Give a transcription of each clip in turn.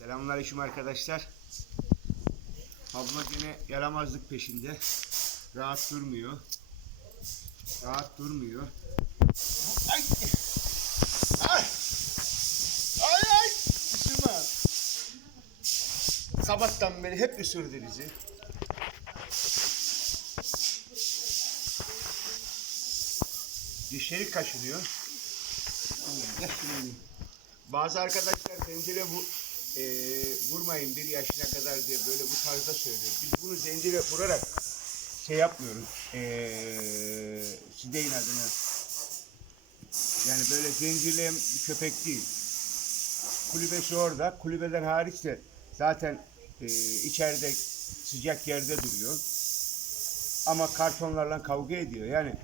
Selamünaleyküm arkadaşlar. Abla yine yaramazlık peşinde. Rahat durmuyor. Rahat durmuyor. Ay! Ay! Ay ay! Sabahtan beri hep ısırdı bizi. Dişleri kaşınıyor. Bazı arkadaşlar zincire bu e, vurmayın bir yaşına kadar diye böyle bu tarzda söylüyor. Biz bunu zincire vurarak şey yapmıyoruz. E, sideyin adını. Yani böyle zincirleyen bir köpek değil. Kulübesi orada. Kulübeden hariç de zaten e, içeride sıcak yerde duruyor. Ama kartonlarla kavga ediyor. Yani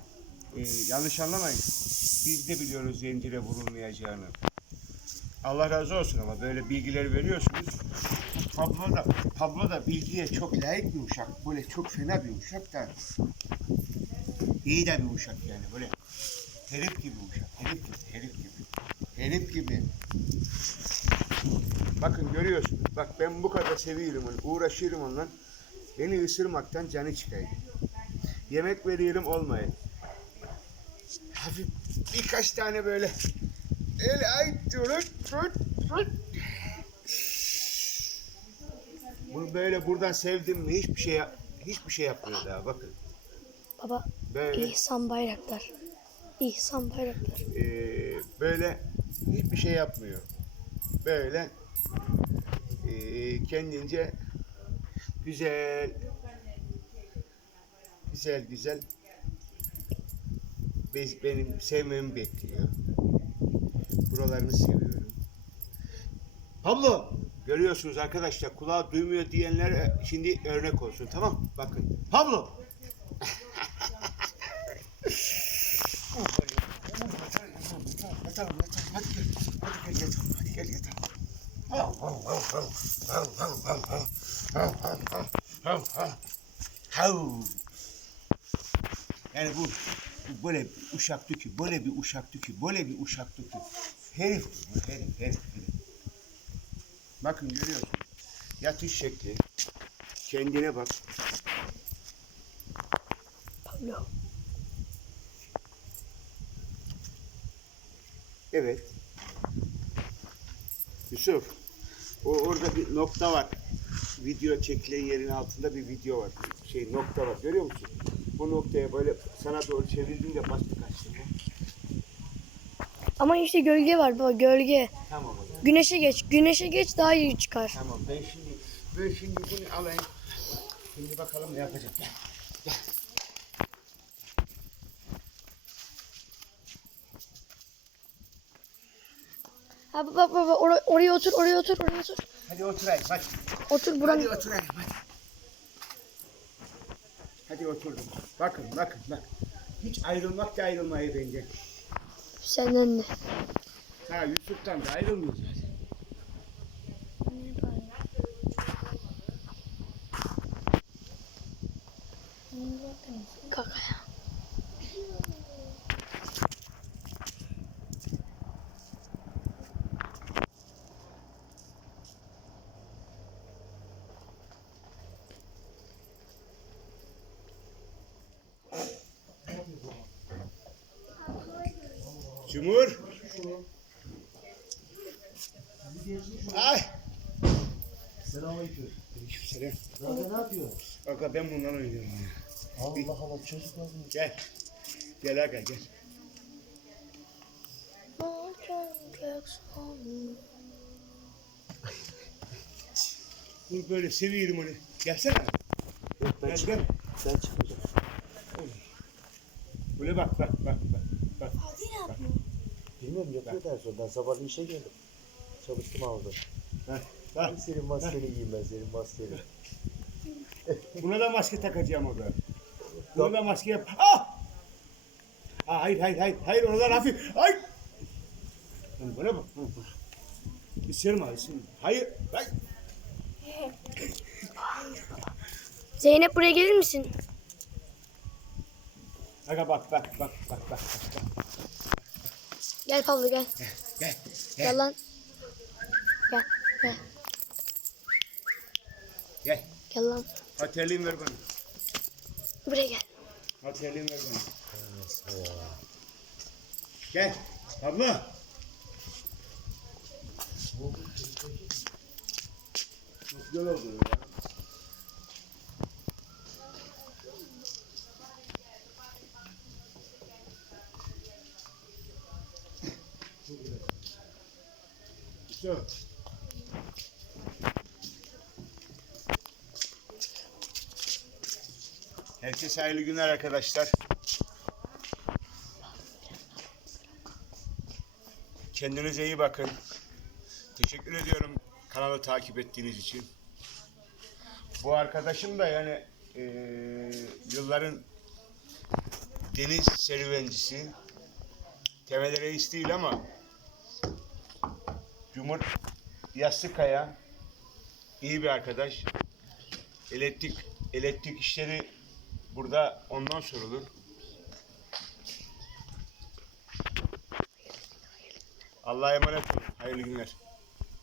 e, yanlış anlamayın. Biz de biliyoruz zincire vurulmayacağını. Allah razı olsun ama böyle bilgileri veriyorsunuz. Pablo da, Pablo da bilgiye çok layık bir uşak. Böyle çok fena bir uşak da. İyi de bir uşak yani böyle. Herif gibi uşak. Herif gibi, herif gibi. Herif gibi. Bakın görüyorsunuz. Bak ben bu kadar seviyorum onu. Uğraşıyorum onunla. Beni ısırmaktan canı çıkıyor. Yemek veriyorum olmayın. Hafif birkaç tane böyle El ay turut turut turut. Bunu böyle buradan sevdim mi hiçbir şey hiçbir şey yapmıyor daha bakın. Baba Böyle İhsan Bayraktar. İhsan Bayraktar. eee, böyle hiçbir şey yapmıyor. Böyle eee, kendince güzel güzel güzel benim sevmemi bekliyor. Buralarını seviyorum. Pablo görüyorsunuz arkadaşlar kulağı duymuyor diyenler e, şimdi örnek olsun tamam bakın. Pablo. Yani bu, böyle bir uşaktı ki, böyle bir uşaktı ki, böyle bir uşaktı ki. Herif, bu, herif, herif, herif. Bakın görüyorsunuz. Yatış şekli. Kendine bak. Pablo. Evet. Yusuf. O orada bir nokta var. Video çekilen yerin altında bir video var. Şey nokta var. Görüyor musun? Bu noktaya böyle sana doğru çevirdiğinde kaçtı. Ama işte gölge var baba gölge. Tamam o zaman. Güneşe geç. Güneşe geç daha iyi çıkar. Tamam ben şimdi ben şimdi bunu alayım. Şimdi bakalım ne yapacak. Gel. Gel. Ha baba baba or- oraya otur oraya otur oraya otur. Hadi oturayım hadi. Otur Hadi buranın. oturayım hadi. Hadi oturdum. Bakın bakın bak. Hiç ayrılmak da ayrılmayı bence. Senden de. Ha Yusuf'tan da ayrılmayacağız. Cumhur. Ay. Selamünaleyküm. Aleykümselam. Zaten ne yapıyor? Aga ben bundan oynuyorum ya. Allah Allah çocuk lazım. Gel. Gel aga gel. Bu böyle seviyorum onu. Gelsene. Yok ben Gel gel. Ben çıkmayacağım. Böyle bak bak bak bak. bak. Bilmiyorum yapıyor da en son. Ben sabah işe geldim. Çalıştım aldım. Ben senin maskeni giyeyim ben senin maskeni. Buna da maske takacağım o da. Buna da maske yap. Ah! Aa, hayır hayır hayır. Hayır oralar hafif. Ay! Lan Bana bak. Bana bak. Isırma ısırma. Hayır. Hayır. Zeynep buraya gelir misin? Aga bak bak bak bak bak. bak. Gel Pablo gel. Gel. Gel, gel. gel lan. Gel. Gel. Gel. Gel lan. Hadi terliğimi ver bana. Buraya gel. Hadi terliğimi ver bana. Gel. Pablo. Nasıl güzel oldu ya. Güzel. Herkese hayırlı günler arkadaşlar. Kendinize iyi bakın. Teşekkür ediyorum kanalı takip ettiğiniz için. Bu arkadaşım da yani eee, yılların deniz serüvencisi. Temel reis değil ama Cumhur Yastıkaya iyi bir arkadaş. Elektrik elektrik işleri burada ondan sorulur. Allah'a emanet olun. Hayırlı günler.